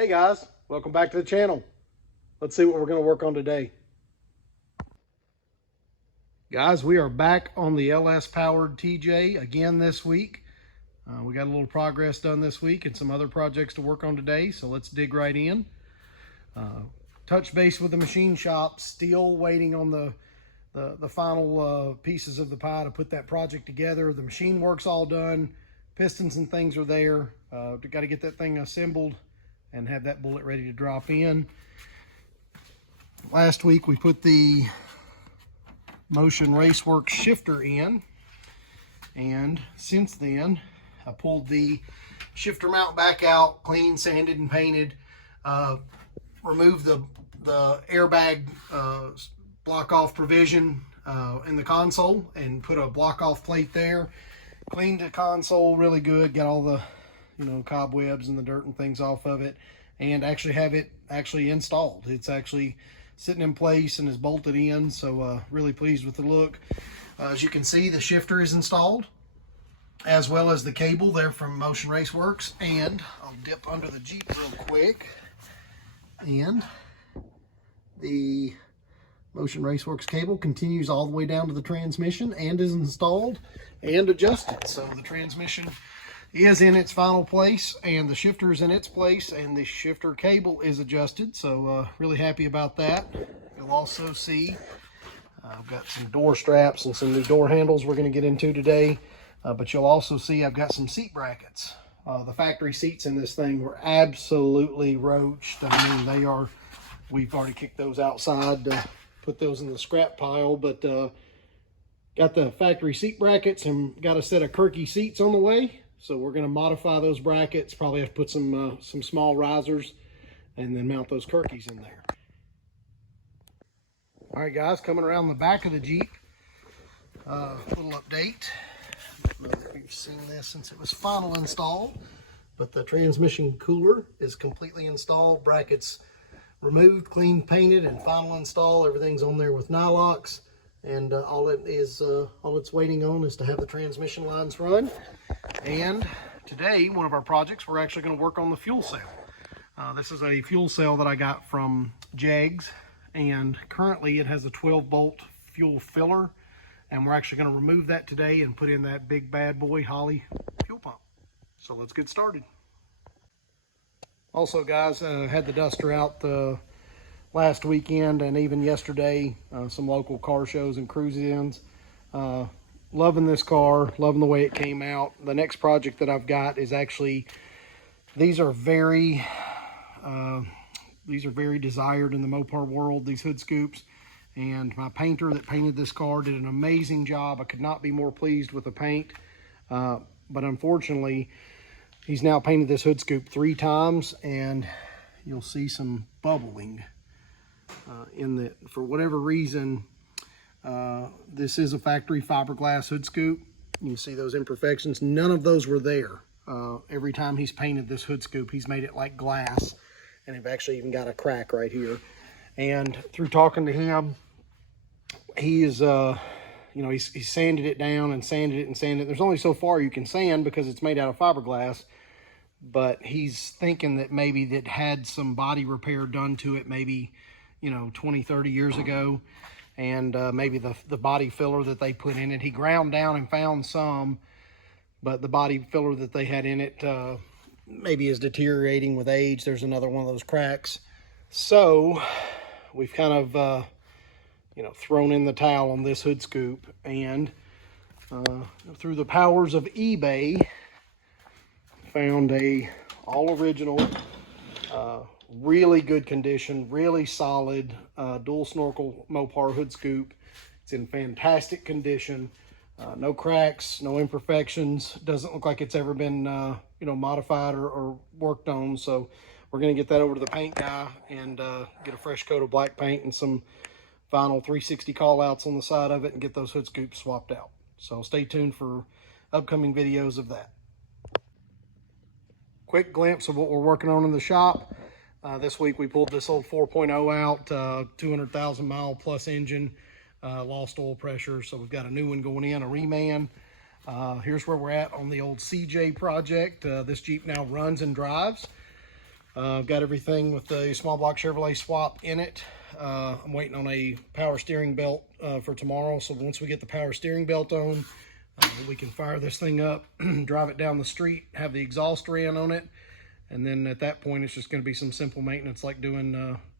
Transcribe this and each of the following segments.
Hey guys, welcome back to the channel. Let's see what we're going to work on today. Guys, we are back on the LS powered TJ again this week. We got a little progress done this week and some other projects to work on today, so let's dig right in. Touch base with the machine shop, still waiting on the final pieces of the pie to put that project together. The machine work's all done, pistons and things are there. Got to get that thing assembled and have that bullet ready to drop in. Last week we put the Motion Raceworks shifter in, and since then I pulled the shifter mount back out, cleaned, sanded, and painted, removed the airbag block off provision in the console and put a block off plate there. Cleaned the console really good, got all the cobwebs and the dirt and things off of it, and actually have it installed. It's actually sitting in place and is bolted in, so really pleased with the look. As you can see, the shifter is installed, as well as the cable there from Motion Raceworks. And I'll dip under the Jeep real quick, and the Motion Raceworks cable continues all the way down to the transmission and is installed and adjusted. So the transmission is in its final place and the shifter is in its place and the shifter cable is adjusted. So really happy about that. You'll also see I've got some door straps and some new door handles we're going to get into today. But you'll also see I've got some seat brackets. The factory seats in this thing were absolutely roached. I mean, they are, we've already kicked those outside to put those in the scrap pile, but got the factory seat brackets and got a set of Kirky seats on the way. So we're going to modify those brackets, probably have to put some small risers and then mount those Kirkies in there. All right, guys, coming around the back of the Jeep, little update. I don't know if you've seen this since it was final installed, but the transmission cooler is completely installed, brackets removed, cleaned, painted, and final install. Everything's on there with nylocks, and all it's waiting on is to have the transmission lines run. And today, one of our projects, we're actually going to work on the fuel cell. This is a fuel cell that I got from Jegs, and currently it has a 12-bolt fuel filler, and we're actually going to remove that today and put in that big bad boy Holley fuel pump. So let's get started. Also, guys, had the duster out last weekend and even yesterday, some local car shows and cruise-ins. Loving this car, loving the way it came out. The next project that I've got is actually, these are very desired in the Mopar world, these hood scoops. And my painter that painted this car did an amazing job. I could not be more pleased with the paint. But unfortunately, he's now painted this hood scoop 3 times, and you'll see some bubbling for whatever reason. This is a factory fiberglass hood scoop. You can see those imperfections. None of those were there. Every time he's painted this hood scoop, he's made it like glass, and I've actually even got a crack right here. And through talking to him, he is he's sanded it down and sanded it and sanded it. There's only so far you can sand because it's made out of fiberglass, but he's thinking that maybe that had some body repair done to it, maybe 20, 30 years ago. And maybe the body filler that they put in it, he ground down and found some, but the body filler that they had in it maybe is deteriorating with age. There's another one of those cracks. So we've kind of thrown in the towel on this hood scoop, and through the powers of eBay, found a all original, really good condition, really solid dual snorkel Mopar hood scoop. It's in fantastic condition, no cracks, no imperfections. Doesn't look like it's ever been modified or worked on. So we're going to get that over to the paint guy and get a fresh coat of black paint and some vinyl 360 call outs on the side of it and get those hood scoops swapped out. So stay tuned for upcoming videos of that. Quick glimpse of what we're working on in the shop. This week we pulled this old 4.0 out, 200,000 mile plus engine, lost oil pressure. So we've got a new one going in, a reman. Here's where we're at on the old CJ project. This Jeep now runs and drives. Got everything with the small block Chevrolet swap in it. I'm waiting on a power steering belt for tomorrow. So once we get the power steering belt on, we can fire this thing up, drive it down the street, have the exhaust ran on it. And then at that point, it's just going to be some simple maintenance like doing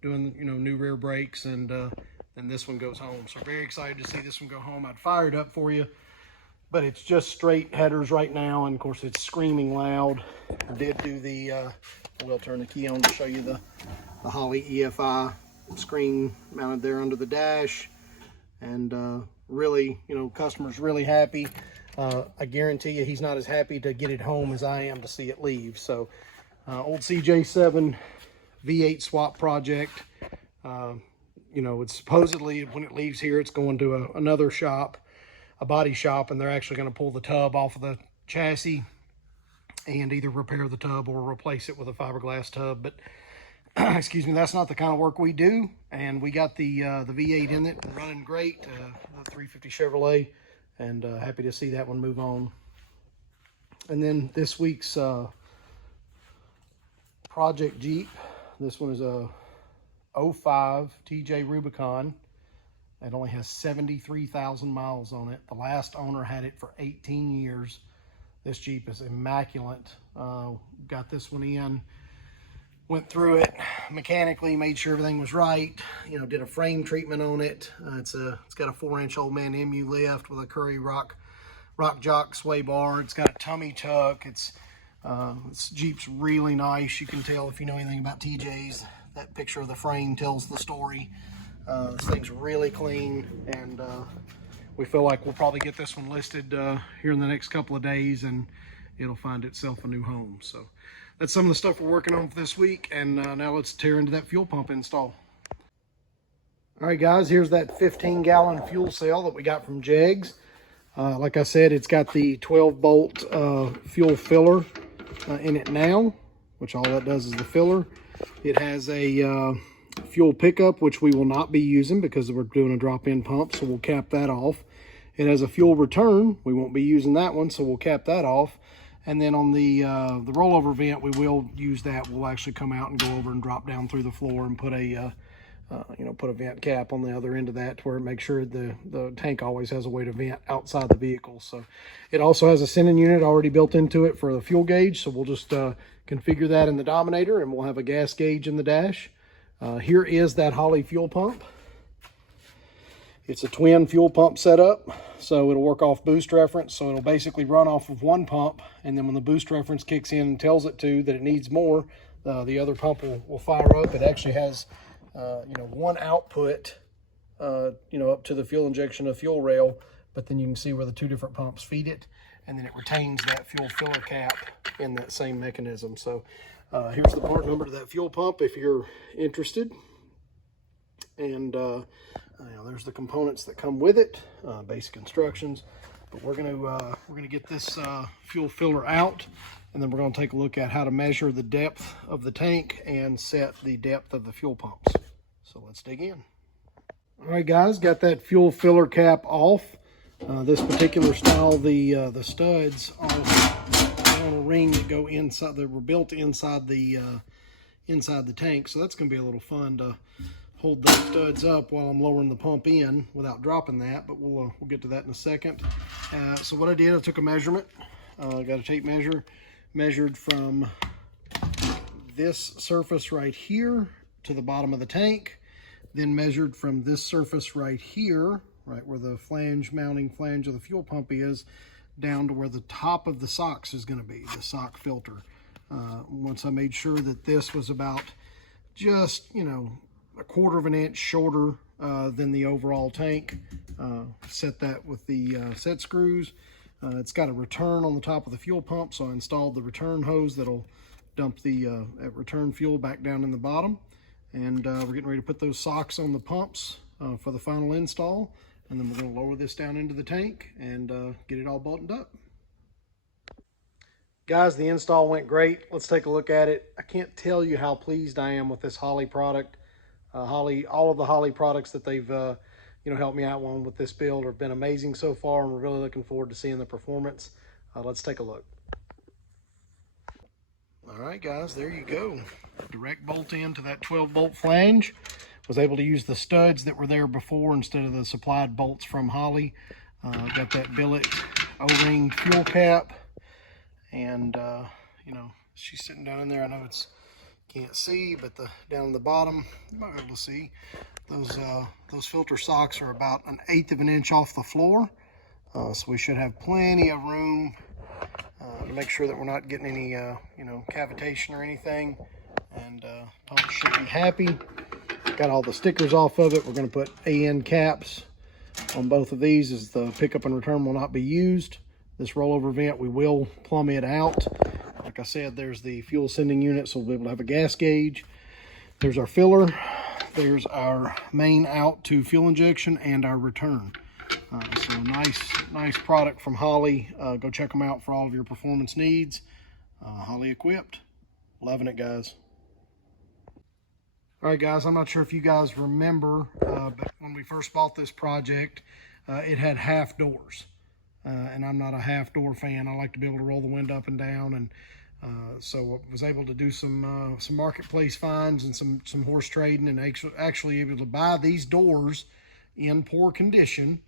new rear brakes, and then this one goes home. So very excited to see this one go home. I'd fire it up for you, but it's just straight headers right now, and of course it's screaming loud. I did do the, we'll turn the key on to show you the Holley EFI screen mounted there under the dash, and really, customer's really happy. I guarantee you he's not as happy to get it home as I am to see it leave. So old CJ7 V8 swap project. It's supposedly when it leaves here, it's going to another shop, a body shop, and they're actually going to pull the tub off of the chassis and either repair the tub or replace it with a fiberglass tub. But excuse me, that's not the kind of work we do. And we got the V8 in it, running great, the 350 Chevrolet, and happy to see that one move on. And then this week's project Jeep. This one is a 05 TJ Rubicon. It only has 73,000 miles on it. The last owner had it for 18 years. This Jeep is immaculate. Got this one in, went through it mechanically, made sure everything was right. Did a frame treatment on it. It's got a 4-inch old man MU lift with a Curry rock jock sway bar. It's got a tummy tuck. This Jeep's really nice. You can tell if you know anything about TJs. That picture of the frame tells the story. This thing's really clean, and we feel like we'll probably get this one listed here in the next couple of days, and it'll find itself a new home. So that's some of the stuff we're working on for this week, and now let's tear into that fuel pump install. All right, guys, here's that 15-gallon fuel cell that we got from Jegs. Like I said, it's got the 12-bolt fuel filler in it now, which all that does is the filler. It has a fuel pickup, which we will not be using because we're doing a drop-in pump, so we'll cap that off. It has a fuel return. We won't be using that one, so we'll cap that off. And then on the rollover vent, we will use that. We'll actually come out and go over and drop down through the floor and put a put a vent cap on the other end of that to where it makes sure the tank always has a way to vent outside the vehicle. So it also has a sending unit already built into it for the fuel gauge. So we'll just configure that in the Dominator, and we'll have a gas gauge in the dash. Here is that Holley fuel pump. It's a twin fuel pump setup, so it'll work off boost reference. So it'll basically run off of one pump, and then when the boost reference kicks in and tells it that it needs more, the other pump will fire up. It actually has one output, up to the fuel injection of fuel rail, but then you can see where the two different pumps feed it, and then it retains that fuel filler cap in that same mechanism. So here's the part number to that fuel pump if you're interested. And there's the components that come with it, basic instructions. But we're gonna get this fuel filler out, and then we're gonna take a look at how to measure the depth of the tank and set the depth of the fuel pumps. So let's dig in. All right, guys, got that fuel filler cap off. This particular style, the studs are on a ring that go inside. They were built inside the tank, so that's gonna be a little fun to hold those studs up while I'm lowering the pump in without dropping that, but we'll get to that in a second. So what I did, I took a measurement. Got a tape measure, measured from this surface right here to the bottom of the tank, then measured from this surface right here, right where the mounting flange of the fuel pump is, down to where the top of the socks is going to be, the sock filter. Once I made sure that this was about just, a 1/4 of an inch shorter than the overall tank, set that with the set screws. It's got a return on the top of the fuel pump, so I installed the return hose that'll dump the return fuel back down in the bottom. And we're getting ready to put those socks on the pumps for the final install, and then we're going to lower this down into the tank and get it all buttoned up. Guys, the install went great. Let's take a look at it. I can't tell you how pleased I am with this Holley product. All of the Holley products that they've helped me out on with this build have been amazing so far, and we're really looking forward to seeing the performance. Let's take a look. All right, guys, there you go. Direct bolt into that 12-bolt flange. Was able to use the studs that were there before instead of the supplied bolts from Holley. Got that billet O-ring fuel cap, and you know, she's sitting down in there. I know it's can't see, but down in the bottom, you might be able to see those filter socks are about 1/8 of an inch off the floor. So we should have plenty of room to make sure that we're not getting any, you know, cavitation or anything. And pump should be happy. Got all the stickers off of it. We're going to put AN caps on both of these, as the pickup and return will not be used. This rollover vent, we will plumb it out. Like I said, there's the fuel sending unit, so we'll be able to have a gas gauge. There's our filler. There's our main out to fuel injection and our return. So nice product from Holley. Go check them out for all of your performance needs. Holley equipped. Loving it, guys. All right, guys, I'm not sure if you guys remember, but when we first bought this project, it had half doors. And I'm not a half door fan. I like to be able to roll the window up and down, and so I was able to do some marketplace finds and some horse trading, and actually able to buy these doors in poor condition,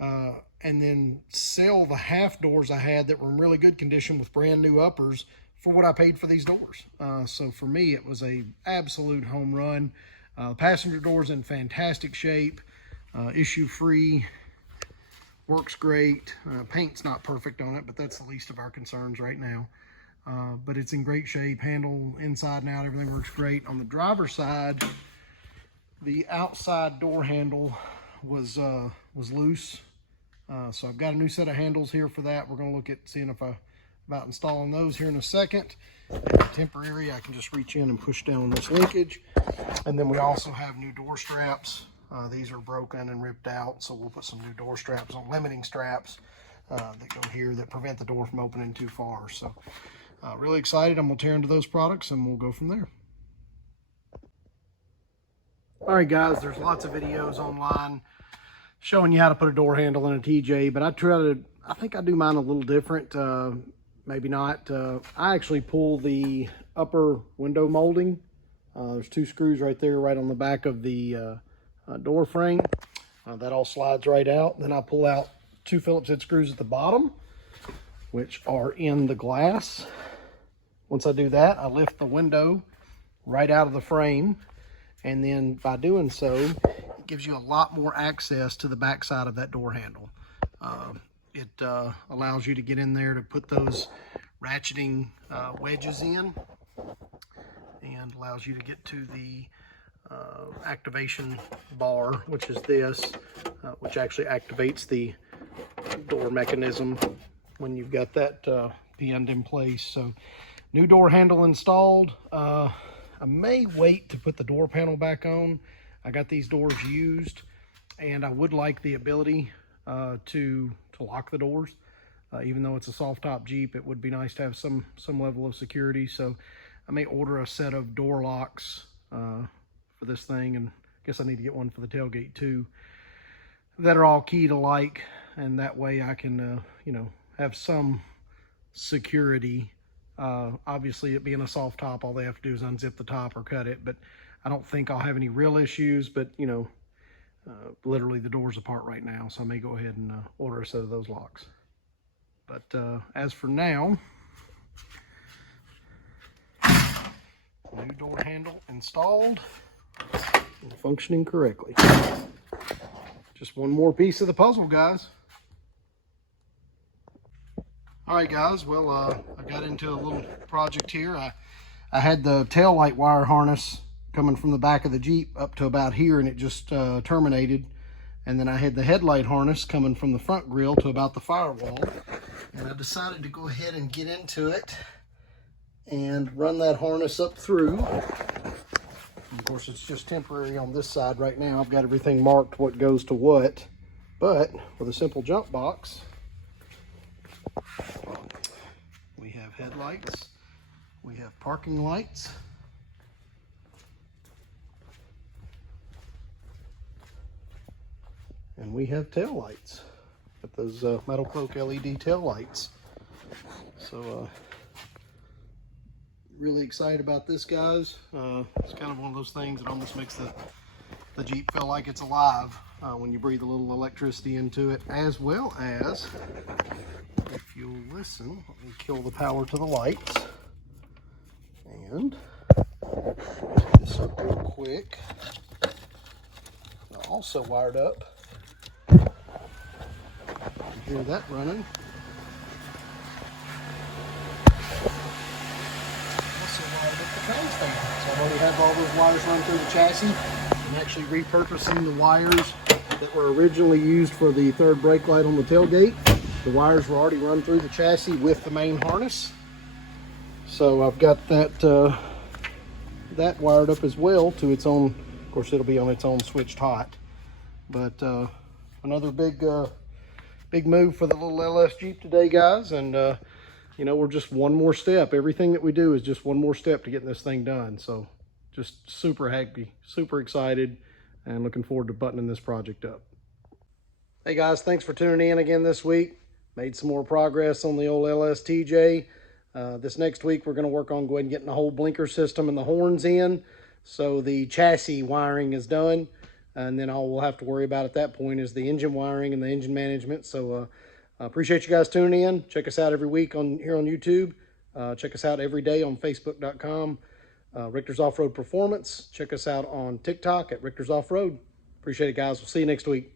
and then sell the half doors I had that were in really good condition with brand new uppers for what I paid for these doors. So for me, it was a absolute home run. Passenger doors in fantastic shape, issue free. Works great. Paint's not perfect on it, but that's the least of our concerns right now. But it's in great shape. Handle inside and out, everything works great. On the driver's side, the outside door handle was loose. So I've got a new set of handles here for that. We're going to look at seeing about installing those here in a second. Temporary, I can just reach in and push down on this linkage. And then we also have new door straps. These are broken and ripped out, so we'll put some new door straps on, limiting straps that go here that prevent the door from opening too far. So really excited. I'm going to tear into those products and we'll go from there. All right, guys, there's lots of videos online showing you how to put a door handle in a TJ, but I think I do mine a little different. Maybe not. I actually pull the upper window molding. There's 2 screws right there, right on the back of the door frame. That all slides right out. Then I pull out 2 Phillips head screws at the bottom, which are in the glass. Once I do that, I lift the window right out of the frame, and then by doing so, it gives you a lot more access to the back side of that door handle. It allows you to get in there to put those ratcheting wedges in, and allows you to get to the activation bar, which is this, which actually activates the door mechanism when you've got that pinned in place. So new door handle installed. I may wait to put the door panel back on. I got these doors used, and I would like the ability to lock the doors. Even though it's a soft top Jeep, it would be nice to have some level of security. So I may order a set of door locks for this thing, and I guess I need to get one for the tailgate too, that are all key to like, and that way I can you know, have some security. Obviously, it being a soft top, all they have to do is unzip the top or cut it, but I don't think I'll have any real issues. But you know, literally the door's apart right now, so I may go ahead and order a set of those locks. But as for now, new door handle installed and functioning correctly. Just one more piece of the puzzle, guys. All right, guys, well, I got into a little project here. I had the tail light wire harness coming from the back of the Jeep up to about here, and it just terminated. And then I had the headlight harness coming from the front grille to about the firewall. And I decided to go ahead and get into it and run that harness up through. Of course, it's just temporary on this side right now. I've got everything marked what goes to what. But with a simple jump box, we have headlights, we have parking lights, and we have tail lights. Got those metal cloak LED tail lights. So Really excited about this, guys. It's kind of one of those things that almost makes the Jeep feel like it's alive when you breathe a little electricity into it, as well as, if you'll listen, let me kill the power to the lights and get this up real quick. I also wired up, you hear that running. So I've already had all those wires run through the chassis. I'm actually repurposing the wires that were originally used for the third brake light on the tailgate. The wires were already run through the chassis with the main harness. So I've got that that wired up as well to its own. Of course, it'll be on its own switched hot. But another big move for the little LS Jeep today, guys. And you know, we're just one more step. Everything that we do is just one more step to getting this thing done. So just super happy, super excited, and looking forward to buttoning this project up. Hey guys, thanks for tuning in again this week. Made some more progress on the old LS TJ. This next week, we're gonna work on going and getting the whole blinker system and the horns in. So the chassis wiring is done. And then all we'll have to worry about at that point is the engine wiring and the engine management. So I appreciate you guys tuning in. Check us out every week here on YouTube. Check us out every day on Facebook.com, Richter's Off-Road Performance. Check us out on TikTok at Richter's Off-Road. Appreciate it, guys. We'll see you next week.